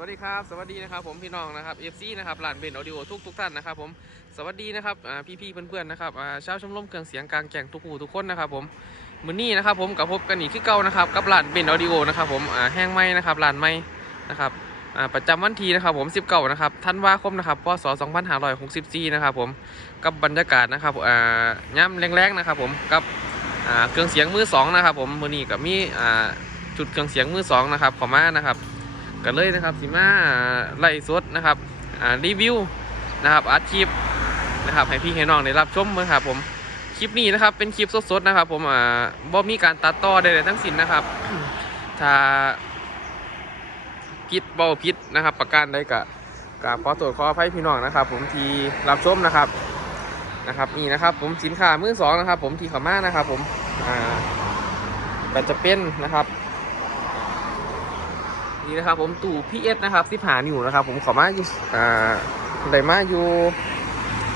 วัสดีครับ สวัสดีนะครับผมพี่น้องนะครับ FC นะครับหลานเบนออดิโอทุกทุกท่านนะครับผมสวัสดีนะครับอ่พี่ๆเพื่อนๆนะครับอ่าชาวชมรมเครื่องเสียงกลางแก่งทุกผู้ทุกคนนะครับผมมือนี้นะครับผมกับพบกันอีกคือเก่านะครับกับหลานเบนออดิโอนะครับผมแห้งไม้นะครับหลานไม้นะครับประจำวันที่นะครับผม19นะครับธันวาคมนะครับพศ2564นะครับผมกับบรรยากาศนะครับย่ำแรงๆนะครับผมกับเครื่องเสียงมือสองนะครับผมมือนี้กับมี่จุดเครื่องเสียงมือสองนะครับขอมานะครับ กันเลยนะครับสิมาไล่สดนะครับรีวิวนะครับอัดคลิปนะครับให้พี่ให้น้องได้รับชมนะครับผมคลิปนี้นะครับเป็นคลิปสดๆนะครับ ผมอ่าบ่มีการตัดต่อใดๆทั้งสิ้นนะครับ ถ้าผิดเบาผิดนะครับ ประการใดกะกราบขอตรวจขออภัยพี่น้องนะครับ ผมที่รับชมนะครับนะครับนี่นะครับ ผมสินค้ามือสองนะครับ ผมที่ขามานะครับ ผมอ่าก็จะเป็นนะครับ นี่นะครับผมตู่พีเอสนะครับที่ผ่านอยู่นะครับ ผมขอมาอยู่อ่าไดมาอยู่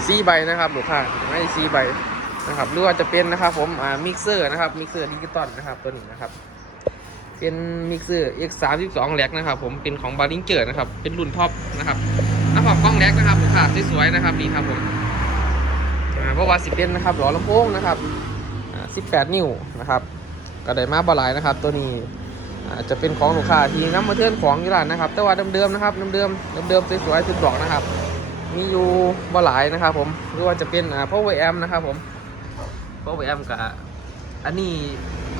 ซีใบนะครับหนูค่ะไม่ซีใบนะครับหรือว่าจะเป็นนะครับผมอ่ามิกเซอร์นะครับมิกเซอร์ดิจิตอลนะครับตัวนี้นะครับ เป็นมิกเซอร์ X 3 2แลกนะครับผมเป็นของบาริงเจอร์นะครับเป็นรุ่นท็อปนะครับหน้าปับกล้องแลกนะครับลูกค้าสวยๆนะครับนี่ครับผมอ่าเพราะว่าสิเป็นนะครับหล่อลำโพงนะครับอ่า18 นิ้วนะครับก็ได้มาบาลายนะครับ ตัวนี้ อาจจะเป็นของลูกค้าที่นำมาเทิร์นของอยู่ร้านนะครับ แต่ว่าเดิมๆนะครับเดิมๆเดิมๆสวยๆสุดดอกนะครับ มีอยู่บ่หลายนะครับ ผมหรือว่าจะเป็นอ่า power amp นะครับผม power amp กับอันนี้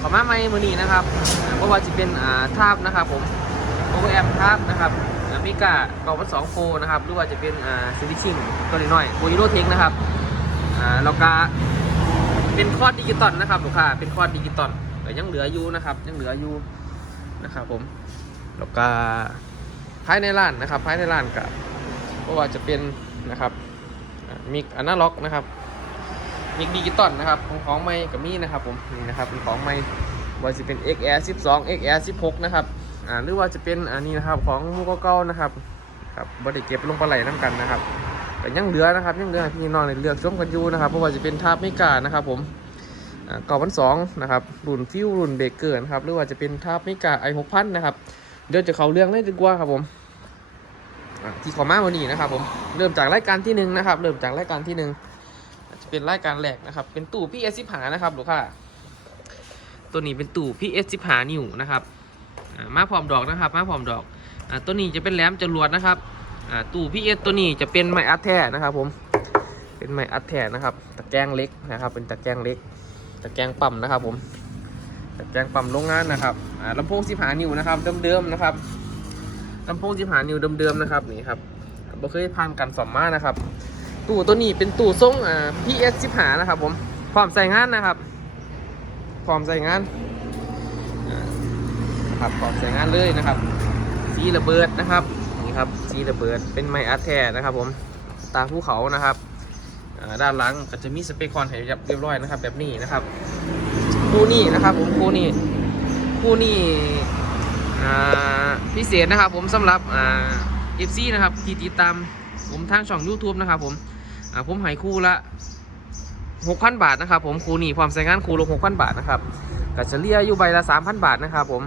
ขอมาไม่มือนี้นะครับเพราะว่าจะเป็นอ่าทาบนะครับ ผม power amp ทาบนะครับมริกาเก้าพันสองโฟนะครับหรือว่าจะเป็นอ่าซิลิชิงตัวน้อยๆโคยิโรเทคนะครับอ่าแล้วก็เป็นคอร์ดดิจิตอลนะครับลูกค้าเป็นคอร์ดดิจิตอลแต่ยังเหลืออยู่นะครับยังเหลืออยู่ นะครับผมแล้วก็ภายในร้านนะครับภายในร้านกับเพราะว่าจะเป็นนะครับมิกอนาล็อกนะครับมิกดิจิตอลนะครับของของไม่กับมีนะครับผมนี่นะครับเป็นของไม่ว่าจะเป็น XR 12 XR 16 นะครับอ่าหรือว่าจะเป็นอันนี้นะครับของมูกเก้านะครับครับบริเก็บลงปลาไหลน้ำกันนะครับแต่ยังเหลือนะครับยังเหลือพี่น้องในเลือกชมกันอยู่นะครับเพราะว่าจะเป็นทาบไม่กานะครับผม เก่าพันสองนะครับรุ่นฟิวรุ่นเบเกอร์นะครับหรือว่าจะเป็นทาบมิกาไอหกพันนะครับเดี๋ยวจะเขาเรื่องได้ดีกว่าครับผมที่ขอมาวันนี้นะครับผมเริ่มจากรายการที่หนึ่งนะครับเริ่มจากรายการที่หนึ่งจะเป็นรายการแรกนะครับ เป็นตู้พี่เอสสิบหานะครับลูกค้าตัวนี้เป็นตู้พี่เอสสิบหานิวนะครับมาพร้อมดอกนะครับมาพร้อมดอกตัวนี้จะเป็นแหลมจรวดนะครับตู้พี่เอสตัวนี้จะเป็นไม้อัดแท้นะครับผมเป็นไม้อัดแท้นะครับตะแกรงเล็กนะครับ เป็นตะแกรงเล็ก ตะแกรงปั๊มนะครับ ผมตะแกรงปั๊มโรงงานนะครับอ่าลำโพงสิบหานิ้วนะครับ เดิมๆนะครับลำโพงสิบหานิ้วเดิมๆนะครับนี่ครับบ่เคยผ่านการสอมมานะครับ ตู้ตัวนี้เป็นตู้ทรงอ่า PS สิบหานะครับ ผมพร้อมใส่งานนะครับพร้อมใส่งานครับพร้อมใส่งานเลยนะครับ สีระเบิดนะครับนี่ครับสีระเบิดเป็นไม้อัดแท้นะครับ ผมตาภูเขานะครับ ด้านหลังก็จะมีสเปคคอนให้เรียบร้อยนะครับ แบบนี้นะครับ คู่นี้นะครับผมคู่นี้คู่นี้พิเศษนะครับผมสำหรับเอฟซีนะครับที่ติดตามผมทางช่อง YouTube นะครับผมผมให้คู่ละ6,000 บาทนะครับผมคู่นี้ความใช้งานคู่ละ6,000 บาทนะครับก็จะเลี่ยอยู่ใบละ 3,000 บาทนะครับผม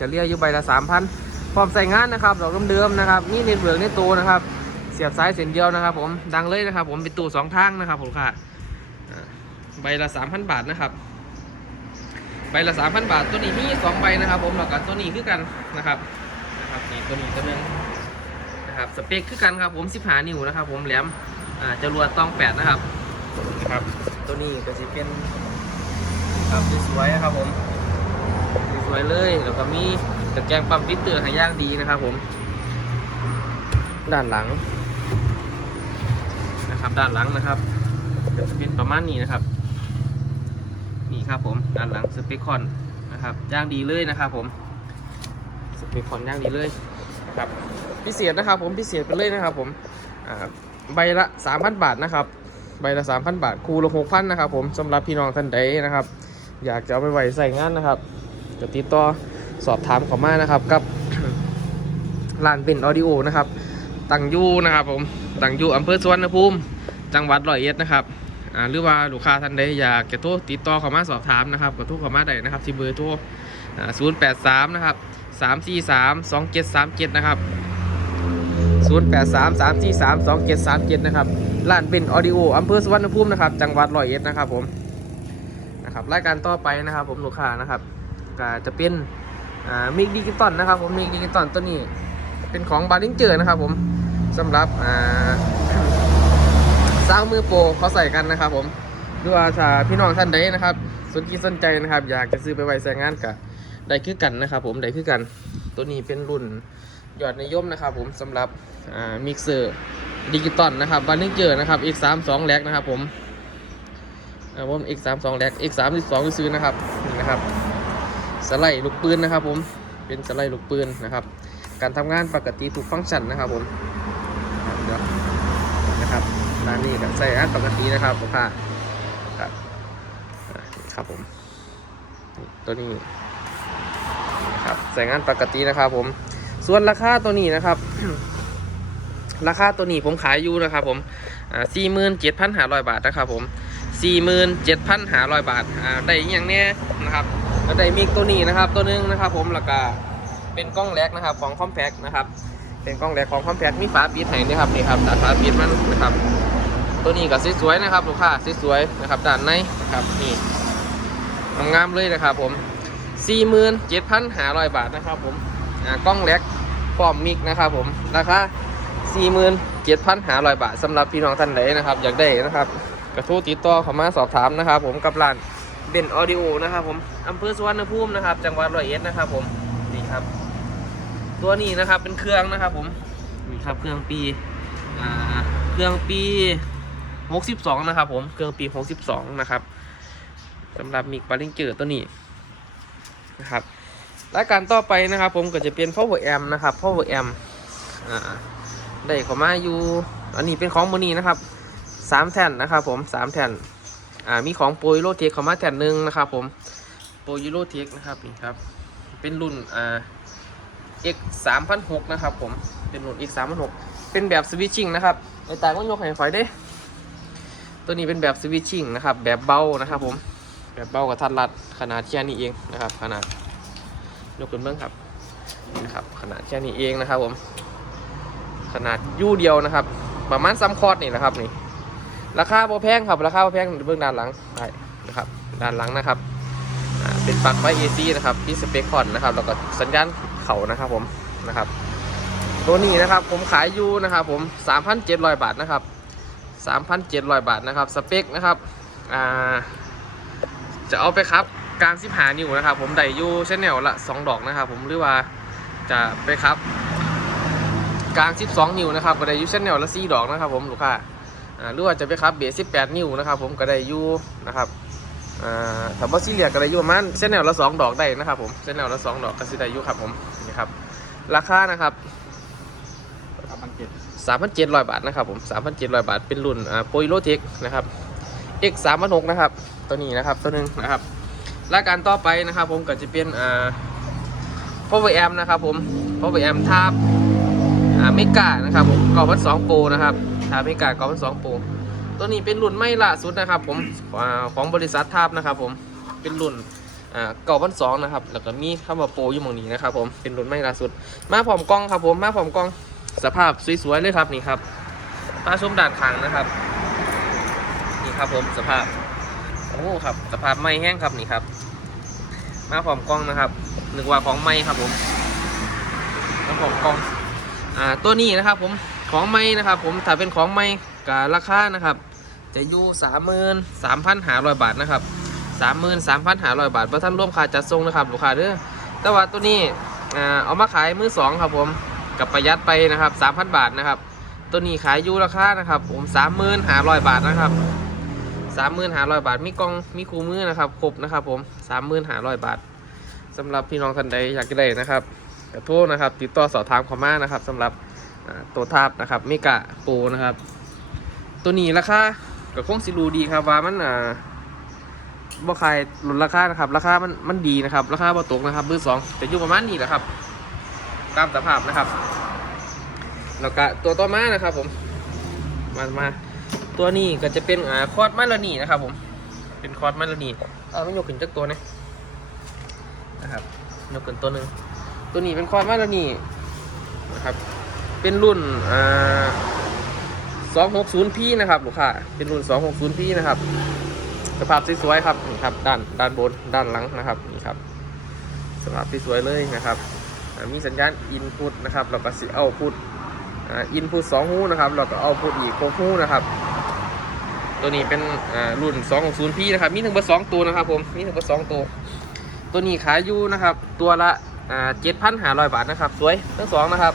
จะเลี่ยอยู่ใบละ 3,000 ความใช้งานนะครับดอกเดิมๆนะครับนี่ในเบือกในตัวนะครับ สียบซ้ายเส้นเดียวนะครับ ผมดังเลยนะครับ ผมเป็นตู้สองทางนะครับ ผมค่ะใบละสามพันบาทนะครับ ใบละสามพันบาทตัวนี้มีสองใบนะครับ ผมแล้วก็ตัวนี้คือกันนะครับนะครับนี่ตัวนี้ตัวนึงนะครับสเปคคือกันครับ ผมสิบหานิ้วนะครับ ผมแหลมอ่าจรวดตองแปดนะครับนะครับ ตัวนี้ก็จะเป็นครับสวยนะครับ ผมสวยเลยแล้วก็มีตะแกรงปั๊มฟิตเตอร์ให้ย่างดีนะครับ ผม ด้านหลัง นะครับ ด้านหลังนะครับจะเป็นประมาณนี้นะครับ นี่ครับผมด้านหลังสเปคคอนนะครับย่างดีเลยนะครับผมสเปคคอนย่างดีเลยนะครับพิเศษนะครับ ผมพิเศษไปเลยนะครับ ผมใบละ 3,000 บาทนะครับใบละ 3,000 บาทคูละ6,000นะครับผมสำหรับพี่น้องท่านใดนะครับ อยากจะเอาไปไว้ใส่งานนะครับก็ติดต่อสอบถามเขามานะครับกับร้านเป็นออดิโอนะครับตั้งยูนะครับผม ตั้งอยู่อำเภอสวนภูมิ จังหวัดร้อยเอ็ดนะครับหรือว่าลูกค้าท่านใดอยากจะโทรติดต่อเข้ามาสอบถามนะครับก็โทรเข้ามาได้นะครับที่เบอร์โทรศูนย์แปดสามนะครับสามสี่สามสองเจ็ดสามเจ็ดนะครับ0833432737นะครับร้านเป็นออดิโออำเภอสุวรรณภูมินะครับ จังหวัดร้อยเอ็ดนะครับผมนะครับรายการต่อไปนะครับ ผมลูกค้านะครับก็จะเป็นมิกดิจิตอลนะครับ ผมมิกดิจิตอลตัวนี้ เป็นของบาริงเจอร์นะครับผม สำหรับอ่าสร้างมือโปรเขาใส่กันนะครับผมหรือว่าถ้าพี่น้องท่านใดนะครับ สนใจสนใจนะครับ อยากจะซื้อไปไว้ใช้งานกับได้คือกันนะครับ ผมได้คือกัน ตัวนี้เป็นรุ่นยอดนิยมนะครับ ผมสำหรับอ่ามิกเซอร์ดิจิตอลนะครับบาร์ดิเจอร์นะครับ X32 แลกนะครับ ผมอ่าผม X32 แลก X32 ซื้อนะครับนี่นะครับสไลด์ลูกปืนนะครับ ผมเป็นสไลด์ลูกปืนนะครับ การทำงานปกติทุกฟังก์ชันนะครับ ผม ร้านนี้ก็ใส่งานปกตินะครับลูกค้าครับอ่านี่ครับผม ตัวนี้นะครับใส่งานปกตินะครับ ผม ส่วนราคาตัวนี้นะครับ ราคาตัวนี้ผมขายอยู่นะครับ ผมสี่หมื่นเจ็ดพันห้าร้อยบาทนะครับ ผมสี่หมื่นเจ็ดพันห้าร้อยบาทได้อย่างเนี้ยนะครับแล้วได้มีตัวนี้นะครับ ตัวหนึงนะครับ ผมราคาเป็นกล้องแรกนะครับ ของคอมแพกนะครับเป็นกล้องแรกของคอมแพกมีฝาปิดให้นะครับนี่ครับแต่ฝาปิดมันนะครับ ตัวนี้ก็สวยๆนะครับลูกค้าสวยๆนะครับด้านในนะครับนี่งามๆเลยนะครับผม 47,500 บาทนะครับผมกล้องแรกฟอร์มมิกนะครับผมราคา47,500 บาทสำหรับพี่น้องท่านใดนะครับ อยากได้นะครับกระทู้ติดต่อเข้ามาสอบถามนะครับ ผมกับร้านเบนออดิโอนะครับผมอำเภอสุวรรณภูมินะครับ จังหวัดร้อยเอ็ดนะครับผมนี่ครับ ตัวนี้นะครับเป็นเครื่องนะครับผมนี่ครับเครื่องปีเครื่องปี 62 นะครับ ผมเครื่องปี 62 นะครับสำหรับมิกบาริงเจอร์ตัวนี้นะครับรายการต่อไปนะครับ ผมก็จะเป็น power amp นะครับ power amp อ่าได้ข้ามาอยู่อันนี้เป็นของโมนีนะครับสามแท่นนะครับ ผมสามแท่นอ่ามีของโปรยโรเทคข้ามาแท่นหนึ่งนะครับ ผมโปรยโรเทคนะครับนี่ครับ เป็นรุ่นอ่า X 3 0 0นะครับ ผมเป็นรุ่น X 3 0 0เป็นแบบสวิตชิ่งนะครับไอตาก็ยกให้ไฟได้ ตัวนี้เป็นแบบสวิตชิ่งนะครับ แบบเบานะครับผมแบบเบากับทัดรัดขนาดแค่นี้เองนะครับ ขนาดยกขึ้นเบื้องครับนะครับ ขนาดแค่นี้เองนะครับ ผม ขนาดยู่เดียวนะครับ ประมาณซ้ำคอร์ดนี่แหละครับนี่ ราคาโบแพงครับ ราคาโบแพงเบื้องด้านหลังใช่นะครับ ด้านหลังนะครับเป็นปลั๊กไฟ AC นะครับที่สเปคคอนนะครับแล้วก็สัญญาณเข่านะครับผมนะครับ ตัวนี้นะครับผมขายอยู่นะครับ ผม 3,700 บาทนะครับ 3,700 บาทนะครับ สเปคนะครับอ่าจะเอาไปครับกลางสิบหานิ้วนะครับ ผมได้อยู่ชนแนลละ 2 ดอกนะครับ ผมหรือว่าจะไปครับ กลาง 12 นิ้วนะครับก็ได้อยู่ชนแนลละ4ดอกนะครับ ผมลูกค้าอ่าหรือว่าจะไปครับเบส18 นิ้วนะครับ ผมก็ได้อยู่นะครับอ่าถ้าบอสซี่เลียก็ได้อยู่ประมาณเส้นแนวละสองดอกได้นะครับผมเส้นแนวละสองดอกก็สิได้อยู่ครับผมนี่ครับราคานะครับสามพันเจ็ดสาพันเจ็ด ร้อยบาทนะครับผมสามพันเจ็ดร้อยบาท เป็นรุ่นอ่าโปรโลเทคนะครับ X สามพันหกนะครับ ตัวนี้นะครับตัวหนึงนะครับรายการต่อไปนะครับผมก็จะเป็นอ่า power amp นะครับผม power amp ทาบอ่าเมกานะครับผมกอพันสองโปรนะครับทาบเมกากอพันสองโปรตัวนี้เป็นรุ่นไม่ล่าสุดนะครับผมอของบริษัททาบนะครับผมเป็นรุ่นเก่าพันสองนะครับ แล้วก็มีคำว่าโปรอยู่หมองนี้นะครับผม เป็นรุ่นไม่ล่าสุด มาพร้อมกล้องครับผม มาพร้อมกล้อง สภาพสวยๆเลยครับนี่ครับตาชมด่านขางนะครับ นี่ครับผมสภาพโอ้ครับสภาพไม่แห้งครับนี่ครับ มาพร้อมกล้องนะครับหนึกว่าของไม่ครับผมมาพร้อมกล้องอ่าตัวนี้นะครับผมของไม่นะครับ ผมถ้าเป็นของไม่กับราคานะครับ จะอยู่สามหมื่นสามพันห้าร้อยบาทนะครับสามหมื่นสามพันห้าร้อยบาทเพราะท่านร่วมค่าจัดส่งนะครับลูกค้าเด้อแต่ว่าตัวนี้อ่าเอามาขายมือสองครับผม กับประหยัดไปนะครับสามพันบาทนะครับ ตัวนี้ขายอยู่ราคานะครับผมสามหมื่นห้าร้อยบาทนะครับสามหมื่นห้าร้อยบาท มีกล่องมีคู่มือนะครับครบนะครับผมสามหมื่นห้าร้อยบาทสำหรับพี่น้องท่านใดอยากได้นะครับขอโทษนะครับ ติดต่อสอบถามเข้ามานะครับสำหรับตัวทาบนะครับมิกะโปรนะครับ ตัวนี้ราคาก็คงสิรูดีครับว่ามันอ่าบ่ขายลดราคานะครับ ราคามันมันดีนะครับ ราคาบ่ตกนะครับมือสองจะอยู่ประมาณนี้แหละครับ ตามสภาพนะครับ แล้วก็ตัวต่อมานะครับ ผม มามาตัวนี้ก็จะเป็นอ่าคอร์ดมาลานีนะครับ ผม เป็นคอร์ดมาลานีเอาไม่ยกขึ้นจักตัวนะนะครับยกขึ้นตัวหนึ่งตัวนี้เป็นคอร์ดมาลานีนะครับ เป็นรุ่นอ่า 260p นะครับลูกค้า เป็นรุ่น 260p นะครับ สภาพสวยๆครับนี่ครับ ด้านด้านบนด้านหลังนะครับนี่ครับ สภาพสวยๆเลยนะครับ มีสัญญาณ input นะครับแล้วก็สิเอาพุทอ่า input 2หูนะครับแล้วก็เอาพุทอีก6หูนะครับ ตัวนี้เป็นอ่ารุ่น 260p นะครับ มีถึงเบอร์2ตัวนะครับผมมีถึงเบอร์2ตัว ตัวนี้ขายอยู่นะครับ ตัวละอ่า7,500 บาทนะครับ สวยทั้งสองนะครับ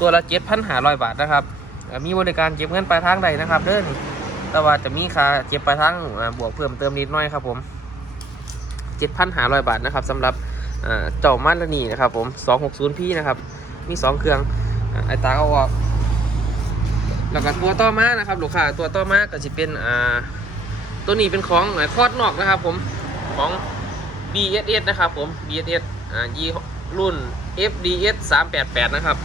ตัวละ 7,500 บาทนะครับ มีบริการเก็บเงินปลายทางใดนะครับเด้อนี่แต่ว่าจะมีค่าเก็บปลายทางบวกเพิ่มเติมนิดหน่อยครับผม7,500 บาทนะครับสำหรับ เจ้ามาลนีนะครับผม 260p นะครับ มี 2 เครื่องอาไอตาเอาออกแล้วก็ตัวต่อมานะครับลูกค้าตัวต่อมาก็จะเป็นอ่าตัวนี้เป็นของคอร์ดนอกนะครับผมของ BSS นะครับผม BSS อ่ายี่รุ่น FDS 388 นะครับ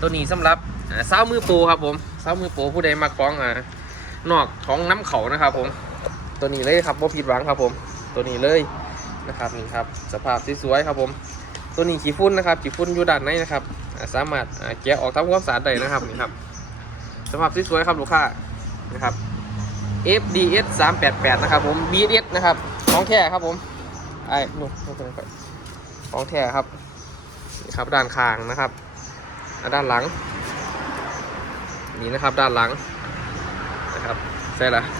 ตัวนี้สำหรับเซ้ามือโปรครับผมเซ้ามือโปรผู้ใดมาคล้องอ่านอกของน้ำเขานะครับผม ตัวนี้เลยครับบ่าผิดหวังครับผม ตัวนี้เลย นะครับนี่ครับสภาพสวยๆครับผม ตัวนี้ขี้ฝุ่นนะครับขี้ฝุ่นอยู่ด้านในนะครับสามารถอ่าแกะออกทำความสะอาดได้นะครับนี่ครับสภาพสวยๆครับลูกค้านะครับ FDS 388นะครับผม BS นะครับของแท้ครับผมไอ้นู่นนู่นนู่นของแท้ครับนี่ครับด้านข้างนะครับด้านหลัง นี่นะครับด้านหลังนะครับใช่ละเอ่อ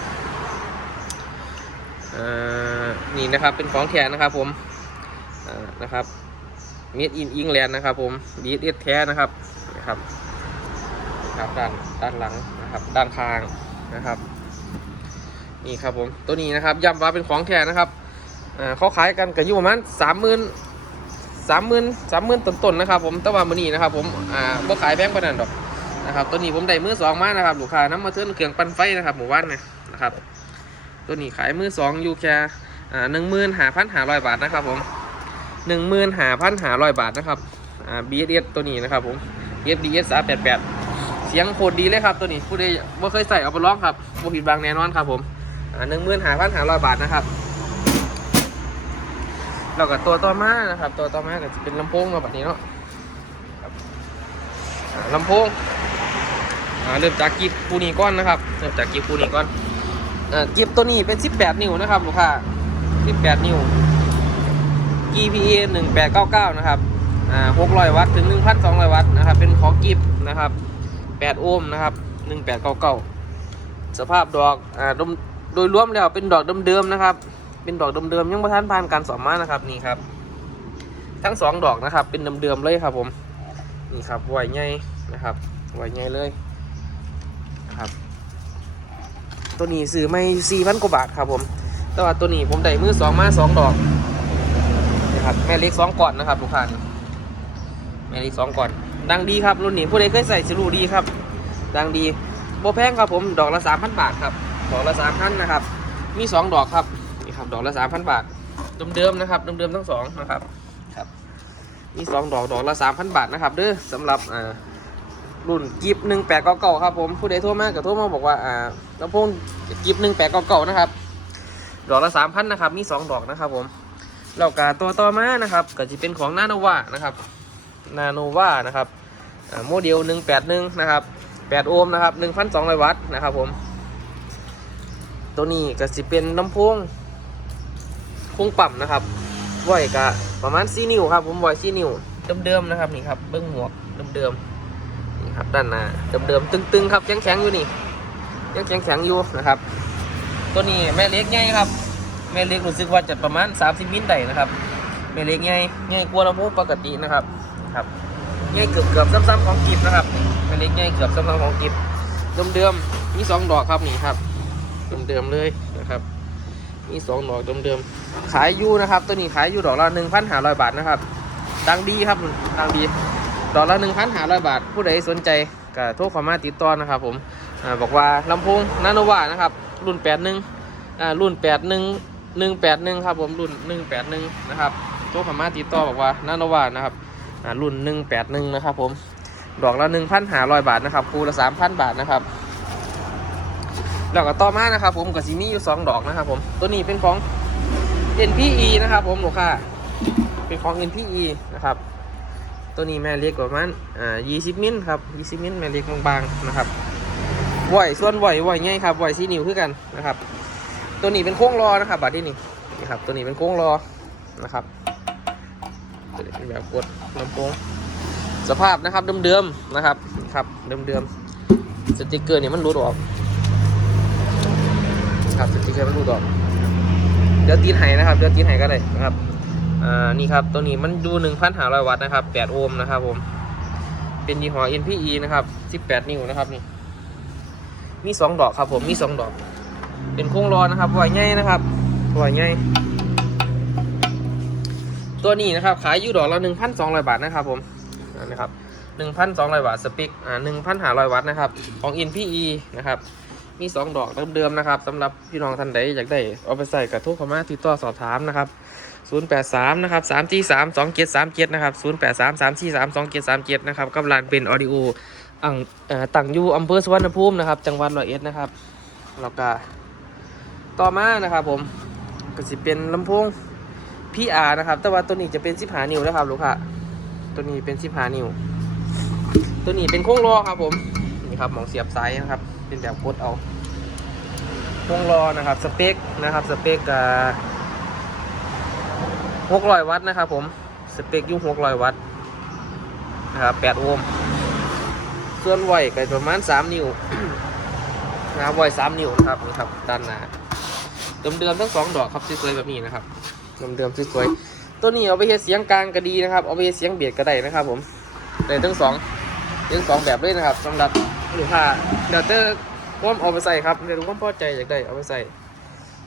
นี่นะครับเป็นของแท้นะครับผมนะครับ Made in England นะครับผม BS แท้นะครับนะครับนะครับด้านด้านหลังนะครับด้านข้างนะครับนี่ครับผมตัวนี้นะครับย้ำว่าเป็นของแท้นะครับเขาขายกันกันอยู่ประมาณสามหมื่นสามหมื่นสามหมื่นต้นๆนะครับ ผมแต่ว่ามือนี้นะครับ ผมอ่าบ่ขายแพงกว่านั้นดอกนะครับตัวนี้ผมได้มือสองมานะครับลูกค้าน้ำมาเทิร์นเครื่องปั่นไฟนะครับหมู่บ้านนะครับ ตัวนี้ขายมือสองอยู่แค่หนึ่งหมื่นห้าพันห้าร้อยบาทนะครับผมหนึ่งหมื่นห้าพันห้าร้อยบาทนะครับอ่า BSS ตัวนี้นะครับผม BSS สามแปดแปดเสียงโคตรดีเลยครับตัวนี้ผู้ใดว่าเคยใส่เอาไปร้องครับบ่ผิดบางแน่นอนครับผมหนึ่งหมื่นห้าพันห้าร้อยบาทนะครับแล้วก็ตัวต่อมานะครับ ตัวต่อมาก็จะเป็นลำโพงมาแบบนี้เนาะครับอ่าลำโพงเริ่มจากกิฟคูนี้ก้อนนะครับเริ่มจากกิฟคูนี้ก้อน กิฟตัวนี้เป็น 18 นิ้วนะครับลูกค้า18 นิ้ว GPA 1899 นะครับ อ่า 600 วัตต์ถึง 1,200 วัตต์นะครับ เป็นของกิฟนะครับ 8 โอห์มนะครับ 1899 สภาพดอก อ่าโดยรวมแล้วเป็นดอกเดิมๆนะครับ เป็นดอกเดิมๆยังประทานผ่านการสอมมานะครับนี่ครับ ทั้งสองดอกนะครับ เป็นเดิมๆเลยครับผม นี่ครับไหวใหญ่นะครับไหวใหญ่เลย ครับ ตัวนี้ซื้อไม่สี่พันกว่าบาทครับผม แต่ว่าตัวนี้ผมได้มือสองมาสองดอกนะครับแม่เล็กสองก่อนนะครับทุกท่านแม่เล็กสองก่อน ดังดีครับรุ่นนี้ผู้ใดเคยใส่สิรูดีครับ ดังดีโบแพงครับผมดอกละสามพันบาทครับดอกละสามพันนะครับ มีสองดอกครับนี่ครับดอกละสามพันบาทเดิมๆนะครับเดิมๆทั้งสองนะครับครับ มีสองดอกดอกละสามพันบาทนะครับเด้อสำหรับอ่า รุ่นกิฟหนึ่งแปดเก่าๆครับผมผู้ใดโทรมาก็โทรมาบอกว่าอ่าลำโพงกิฟหนึ่งแปดเก่าๆนะครับ ดอกละสามพันนะครับ มีสองดอกนะครับผมแล้วก็ตัวต่อมานะครับ ก็จะเป็นของนาโนวานะครับนาโนวานะครับโมเดลหนึ่งแปดหนึ่งนะครับแปดโอห์มนะครับหนึ่งพันสองร้อยวัตต์นะครับผม ตัวนี้ก็จะเป็นลำโพงโพงปั่มนะครับไว้กะประมาณ4นิ้วครับผมไว้4นิ้วเดิมๆนะครับนี่ครับเบิ้องหมวเดิมๆ ครับด้านหน้าเดิมๆตึงๆครับแข็งๆอยู่นี่ยังแข็งๆอยู่นะครับ ตัวนี้แม่เล็กใหญ่ครับ แม่เล็กรู้สึกว่าจะประมาณ 30มิลได้นะครับแม่เล็กใหญ่ใหญ่กว่าลำโพงปกตินะครับครับใหญ่เกือบเกือบๆซ้ำๆของกิฟนะครับแม่เล็กใหญ่เกือบซ้ำๆของกิฟเดิมๆมีสองดอกครับนี่ครับเดิมๆเลยนะครับมีสองดอกเดิมๆขายอยู่นะครับ ตัวนี้ขายอยู่ดอกละ1,500 บาทนะครับ ดังดีครับดังดี ดอกละหนึ่งพันหาร้อยบาท ผู้ใดสนใจก็โทรเข้ามาติดต่อนะครับผมอบอกว่าลำโพงนาโนวานะครับ รุ่นแปดหนึ่งอ่ารุ่นแปดหนึ่งหนึ่งแปดหนึ่งครับผมรุ่นหนึ่งแปดหนึ่งนะครับโทรเข้ามาติดต่อบอกว่านาโนวานะครับอ่ารุ่นหนึ่งแปดหนึ่งนะครับผมดอกละหนึ่งพันหาร้อยบาทนะครับคูละสามพันบาทนะครับแล้วก็ต่อมานะครับผมกับซีมีอยู่สองดอกนะครับผมตัวนี้เป็นของ NPE นะครับผมลูกค้าเป็นของ NPE นะครับ ตัวนี้แม่เล็กประมาณอ่า20มิลครับ20มิลแม่เล็กบางๆนะครับไหวส่วนไหวไหวง่ายครับไหวซีนิ้วคือกันนะครับ ตัวนี้เป็นโค้งรอนะครับบัดที่นี่นะครับ ตัวนี้เป็นโค้งรอนะครับตัวนี้เป็นแบบกดลำโพงสภาพนะครับเดิมๆนะครับครับเดิมๆสติกเกอร์เนี่ยมันรูดออกครับสติกเกอร์มันรูดออกเดี๋ยวตีนไห้นะครับเดี๋ยวตีนไห้ก็ได้นะครับ อ่านี่ครับตัวนี้มันดู 1,500 วัตต์นะครับ 8 โอห์มนะครับผม เป็นยี่ห้อ NPE นะครับ 18 นิ้วนะครับนี่ มี 2 ดอกครับผม มี 2 ดอก เป็นโค้งล้อนะครับไหวใหญ่นะครับไหวใหญ่ตัวนี้นะครับ ขายอยู่ดอกละ 1,200 บาทนะครับผมนะครับ 1,200 บาทสเปคอ่า1,500 วัตต์นะครับ ของ NPE นะครับมี 2 ดอกเดิมๆนะครับสำหรับพี่น้องท่านใดอยากได้เอาไปใส่กระทุกขมาติดต่อสอบถามนะครับ 083 นะครับ 3 4 3 2 7 3 7 นะครับ 083 3 4 3 2 7 3 7 นะครับกับร้านเป็นออดิโออังเอ่อตั้งอยู่อำเภอสุวรรณภูมินะครับ จังหวัดร้อยเอ็ดนะครับแล้วก็ต่อมานะครับผมก็สิเป็นลำโพง PR นะครับ แต่ว่าตัวนี้จะเป็น15นิ้วนะครับลูกค้าตัวนี้เป็น15นิ้ว ตัวนี้เป็นโค้งล้อครับผมนี่ครับหมองเสียบสายนะครับ เป็นแบบกดเอาโค้งล้อนะครับสเปคนะครับสเปคกับ หกร้อยวัตต์นะครับผมสเปคอยู่หกร้อยวัตต์นะครับแปดโอห์มส่วนไวก็ประมาณสามนิ้วนะครับไวสามนิ้วนะครับนี่ครับด้านหน้าเดิมๆทั้งสองดอกครับสวยๆแบบนี้นะครับเดิมๆสวยๆตัวนี้เอาไปเฮ็ดเสียงกลางก็ดีนะครับเอาไปเฮ็ดเสียงเบียดก็ได้นะครับ ผมได้ทั้งสองทั้งสองแบบเลยนะครับสำหรับลูกค้าเดี๋ยวเตอร์ว่าเอาไปใส่ครับเดี๋ยวดูความพอใจอยากได้เอาไปใส่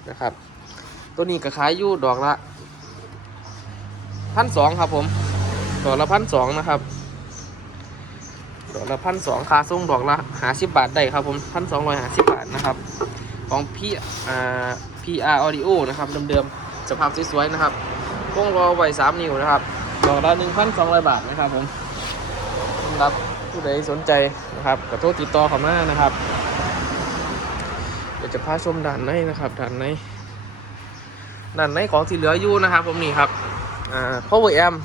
นะครับ ตัวนี้ก็ขายอยู่ดอกละ พันสองครับผมดอกละพันสองนะครับดอกละพันสองคาส่งดอกละหาสิบบาทได้ครับผมพันสองร้อยหาสิบบาทนะครับ ของพี่อ่า PR Audio นะครับเดิมๆสภาพสวยๆนะครับวงรอไว้สามนิ้วนะครับดอกละหนึ่งพันสองร้อยบาทนะครับผมสำหรับผู้ใดสนใจนะครับก็โทรติดต่อเขามานะครับเดี๋ยวจะพาชมด้านในนะครับด้านในด้านในของที่เหลืออยู่นะครับ ผมนี่ครับ power amp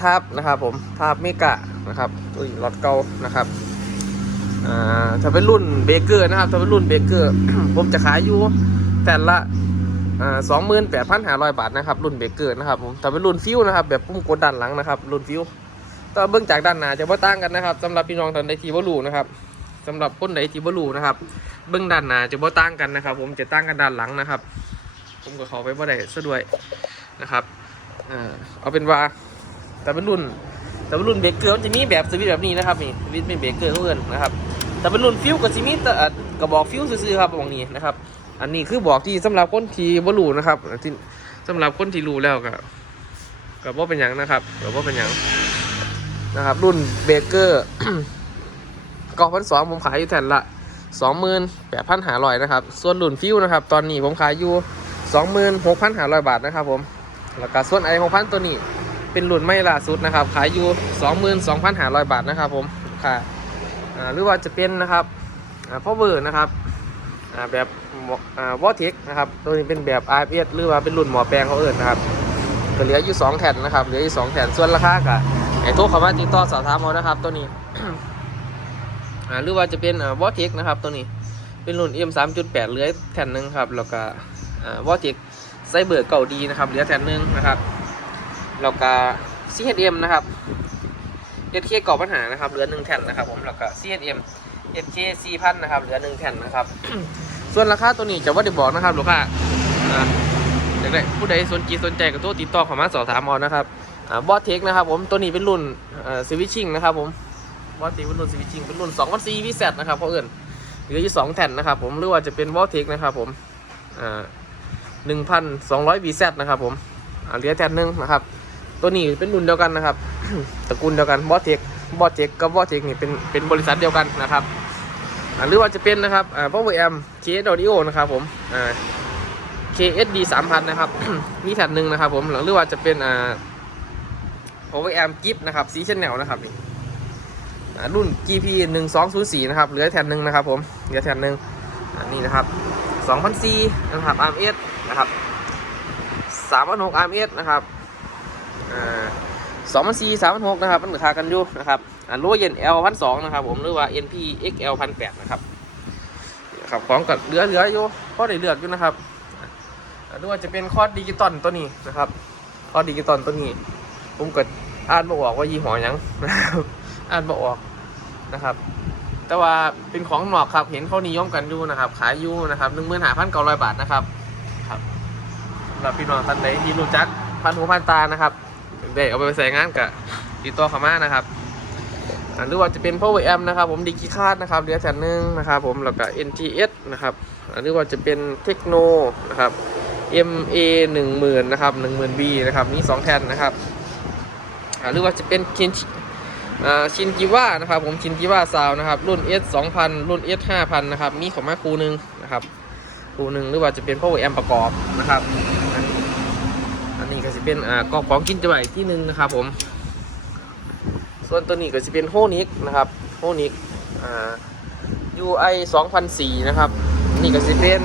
ทาบนะครับผมทาบเมกะนะครับตัวนี้รถเก่านะครับอ่าถ้าเป็นรุ่นเบเกอร์นะครับถ้าเป็นรุ่นเบเกอร์ผมจะขายอยู่แผ่ละอ่าสองหมื่นแปดพันห้าร้อยบาทนะครับ รุ่นเบเกอร์นะครับผมถ้าเป็นรุ่นฟิวนะครับ แบบปุ่มกดด้านหลังนะครับ รุ่นฟิวก็เบื้องจากด้านหน้าจะว่าต่างกันนะครับสำหรับพี่น้องท่านใดที่บ่รู้นะครับสำหรับคนใดที่บ่รู้นะครับ เบื้องด้านหน้าจะว่าต่างกันนะครับ ผมจะต่างกันด้านหลังนะครับ ผมก็ข้าไปบ่ได้ซะด้วยนะครับ อ่าเอาเป็นว่า แต่เป็นรุ่น แต่เป็นรุ่นเบรกเกอร์มันจะมีแบบสวิตแบบนี้นะครับนี่สวิตช์เป็นเบรกเกอร์เขาเอินนะครับ แต่เป็นรุ่นฟิวกับซิมีแต่กระบอกฟิวซื่อๆครับตรงนี้นะครับ อันนี้คือบอกที่สำหรับคนที่บ่รู้นะครับที่สำหรับคนที่รู้แล้วก็ก็บ่เป็นหยังนะครับก็บ่เป็นหยังนะครับ รุ่นเบรกเกอร์กองพันสองผมขายอยู่แผ่นละสองหมื่นแปดพันห้าร้อยนะครับ ส่วนรุ่นฟิวนะครับ ตอนนี้ผมขายอยู่สองหมื่นหกพันห้าร้อยบาทนะครับผม แล้วก็ส่วนไอหกพันตัวนี้เป็นรุ่นไม่ล่าสุดนะครับ ขายอยู่สองหมื่นสองพันห้าร้อยบาทนะครับผมค่ะอ่าหรือว่าจะเป็นนะครับพ่อเบอร์นะครับแบบวอเทคนะครับตัวนี้เป็นแบบ r อ s หรือว่าเป็นรุ่นหมอแปลงเขาเอิญนะครับก็เหลืออยู่สองแผ่นนะครับเหลืออยู่สองแผ่นส่วนราคาก็ไอ้ทรเข้ามาติดต่อสอบถามเอานะครับ ตัวนี้หรือว่าจะเป็นวอเทคนะครับตัวนี้เป็นรุ่น M 3 8เหลือแผ่นหนึ่งครับแล้วก็วอเทค ไซเบอร์เก่าดีนะครับเหลือแผ่นหนึ่งนะครับแล้วก็ CHM นะครับ SK เก่าปัญหานะครับเหลือหนึ่งแผ่นนะครับผมแล้วก็ CHM SK 4000นะครับเหลือหนึ่งแผ่นนะครับ ส่วนราคาตัวนี้จะว่าได้บอกนะครับลูกค้าอยากได้ผู้ใดสนใจสนใจก็โทรติดต่อข้ามาสอบถามเอานะครับบอสเทคนะครับผมตัวนี้เป็นรุ่นอ่าสวิตชิ่งนะครับผมบอสเทคเป็นรุ่นสวิตชิ่งเป็นรุ่น2 4 VZ นะครับเพราะเอื่นเหลืออยู่สองแผ่นนะครับผมหรือว่าจะเป็นบอสเทคนะครับผมอ่า หนึ่งพันสองร้อยบีแซนะครับผมเหลือแทนหนึ่งนะครับ ตัวนี้เป็นรุ่นเดียวกันนะครับ ตระกูลเดียวกันบอสเทคบอสเทคกับบอสเทคนี่เป็นเป็นบริษัทเดียวกันนะครับหรือว่าจะเป็นนะครับอ่า Power Amp KS Audio นะครับผมอ่า KSD 3000 นะครับ มีแผ่นหนึ่งนะครับผมหรือว่าจะเป็นอ่า Powerm Gip นะครับซีชันแนลนะครับนี่รุ่น GP 1204 นะครับ เหลือแผ่นหนึ่งนะครับผม เหลือแผ่นหนึ่งอ่านี่นะครับ 2004นะครับ RMS นะครับ3,600 RMS นะครับสองพันสี่สามพันหกนะครับ มันราคากันอยู่นะครับอ่าโลเย็น L พันสองนะครับ ผมหรือว่า NP XL พันแปดนะครับครับของกับเหลือเหลืออยู่พอได้เลือกอยู่นะครับหรือว่าจะเป็นคอร์ดดิจิตอลตัวนี้นะครับคอร์ดดิจิตอลตัวนี้ ผมก็อ่านมาออกว่ายี่ห้อยังนะครับอ่านมาออกนะครับ แต่ว่าเป็นของหนอกครับ เห็นเขานิยมกันอยู่นะครับ ขายอยู่นะครับหนึ่งหมื่นห้าพันเก้าร้อยบาทนะครับ ครับสำหรับพี่น้องท่านใดที่รู้จักพันหูพันตานะครับได้เอาไปใส่งานกับติดต่อเขามานะครับอ่าหรือว่าจะเป็น power amp นะครับ ผมดิกิคาดนะครับเหลือแผ่นหนึ่งนะครับ ผมแล้วก็ NTS นะครับอ่าหรือว่าจะเป็นเทคโนนะครับ MA 1 0,000นะครับ10,000 B นะครับมี2แผ่นนะครับอ่าหรือว่าจะเป็นคิน ชินจิว่านะครับผมชินจิว่าซาวนะครับ รุ่น S 2000 รุ่น S 5000นะครับมีของมาคูหนึ่งนะครับคูหนึ่งหรือว่าจะเป็น power amp ประกอบนะครับอันนี้ก็จะเป็นอ่ากรอบของกินจะไหวที่หนึ่งนะครับผม ส่วนตัวนี้ก็จะเป็นโฮนิกนะครับโฮนิกอ่า UI 2004นะครับ นี่ก็จะเป็น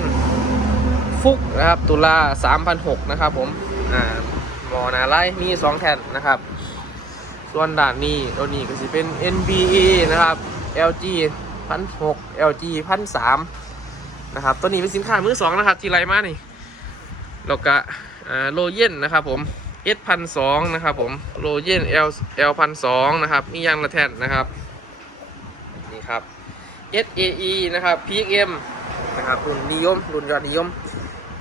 ฟุกนะครับตุลา3006นะครับผมอ่าหมอนาไลมี 2แผ่นนะครับ ส่วนด่านนี้ตัวนี้ก็จะเป็น NBA นะครับ LG 1,600 LG 1,300นะครับ ตัวนี้เป็นสินค้ามือสองนะครับ ที่ไรมานี่แล้วก็อ่าโลเย็นนะครับผม S พันสองนะครับผมโลเย็น L L พันสองนะครับมียางละแท่นนะครับนี่ครับ SAE นะครับ PXM นะครับรุ่นนิยมรุ่นยอดนิยม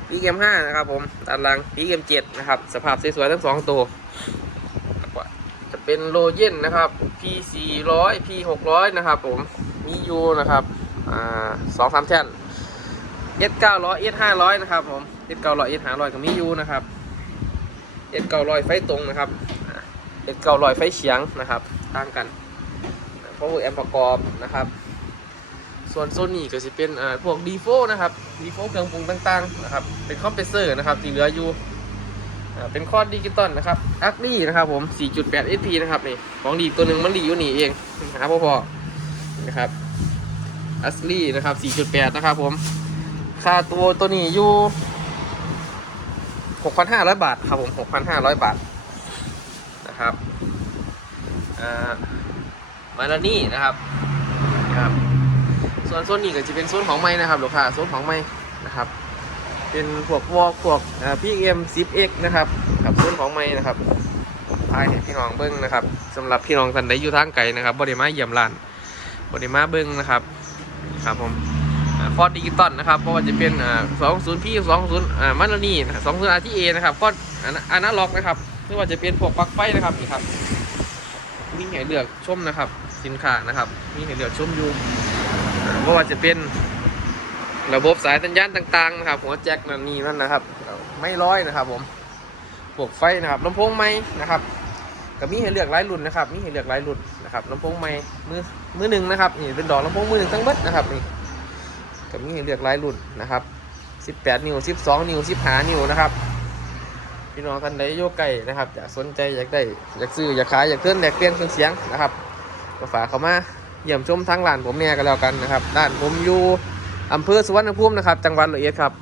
PXM 5นะครับผมด้านหลัง PXM 7นะครับสภาพสวยๆทั้งสองตัว จะเป็นโลเยนนะครับ P 400 P 600นะครับผมมียูนะครับอ่าสองสามแท่น S 900 S 500นะครับผม S 900 S 500กับมียูนะครับ S 900ไฟตรงนะครับ S 9 0 0ไฟเฉียงนะครับต่างกันเพราะว่าแอมประกอบนะครับส่วนโซนนี้ก็จะเป็นอ่าพวกดีโฟนะครับดีโฟเครื่องปรุงต่างๆนะครับเป็นคอมเพรสเซอร์นะครับที่เหลืออยู่ เป็นคอร์ดดิจิตอลนะครับอักลี่นะครับผม 4.8 SP นะครับนี่ของดีตัวหนึ่งมันดีอยู่นี่เองหาพอพอๆนะครับอัสลี่นะครับ 4.8 นะครับผม ค่าตัวตัวนี้อยู่ 6,500 บาทครับผม 6,500 บาทนะครับมาแล้วนี่นะครับนะครับ ส่วนโซนนี้ก็จะเป็นโซนของไม้นะครับลูกค้าโซนของไม้นะครับ เป็นพวกวอลพวกพีเอ็มซิปเอ็กนะครับครับโซนของไม้นะครับพายให้พี่น้องเบิ้งนะครับสำหรับพี่น้องท่านใดอยู่ทางไกลนะครับบริมาเยี่ยมร้านบริมาเบิ้งนะครับครับผมคอร์ดดิจิตอลนะครับเพราะว่าจะเป็นสองศูนย์พี่สองศูนย์มันนี่สองศูนย์อาร์ทีเอนะครับคอร์ดอนาล็อกนะครับไม่ว่าจะเป็นพวกปลั๊กไฟนะครับนี่ครับมีให้เลือกชมนะครับ สินค้านะครับ มีให้เลือกชมอยู่ไม่ว่าจะเป็น ระบบสายสัญญาณต่างๆนะครับหัวแจ็คนั่นนี่นั่นนะครับ ไม่ร้อยนะครับ ผมพวกไฟนะครับลำโพงไม้นะครับก็มีให้เลือกหลายรุ่นนะครับ มีให้เลือกหลายรุ่นนะครับลำโพงไม้มือมือหนึ่งนะครับนี่เป็นดอกลำโพงมือหนึ่งทั้งเบิดนะครับนี่ก็มีให้เลือกหลายรุ่นนะครับ18 นิ้ว 12 นิ้ว 15 นิ้วนะครับพี่น้องท่านใดโยกไก่นะครับอยากสนใจอยากได้อยากซื้ออยากขายอยากเคลื่อนอยากเปลี่ยนเครื่องเสียงนะครับก็ฝากเขามาเยี่ยมชมทั้งร้านผมเนี่ยกันแล้วกันนะครับด้านผมอยู่ อำเภอสุวรรณภูมินะครับ จังหวัดร้อยเอ็ดครับ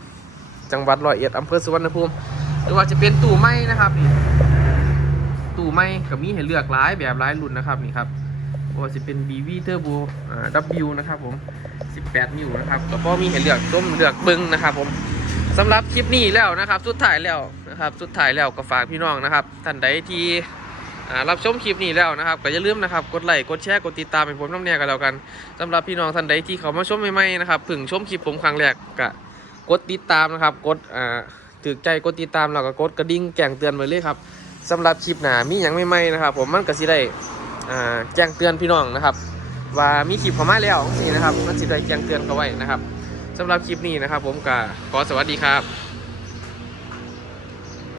จังหวัดร้อยเอ็ดอำเภอสุวรรณภูมิหรือว่าจะเป็นตู้ไม้นะครับนี่ตู้ไม้ก็มีให้เลือกหลายแบบหลายรุ่นนะครับนี่ครับว่าจะเป็น BV Turbo อ่า W นะครับผม 18 นิ้วนะครับแล้วก็มีให้เลือกชมเลือกเบิ้งนะครับผมสำหรับคลิปนี้แล้วนะครับ สุดท้ายแล้วนะครับ สุดท้ายแล้วก็ฝากพี่น้องนะครับ ท่านใดที่ รับชมคลิปนี้แล้วนะครับก็อย่าลืมนะครับกดไลค์กดแชร์กดติดตามให้ผมน้ำเนี่ยกันแล้วกันสำหรับพี่น้องท่านใดที่เขามาชมใหม่ๆนะครับเพิ่งชมคลิปผมครั้งแรกก็กดติดตามนะครับกดอ่าถือใจกดติดตามแล้วก็กดกระดิ่งแจ้งเตือนไว้เลยครับสำหรับคลิปหน้ามีอย่างใหม่ๆนะครับ ผมมันก็สิได้อ่าแจ้งเตือนพี่น้องนะครับ ว่ามีคลิปเข้ามาแล้วนี่นะครับมันสิได้แจ้งเตือนเขาไว้นะครับสำหรับคลิปนี้นะครับ ผมก็ขอสวัสดีครับ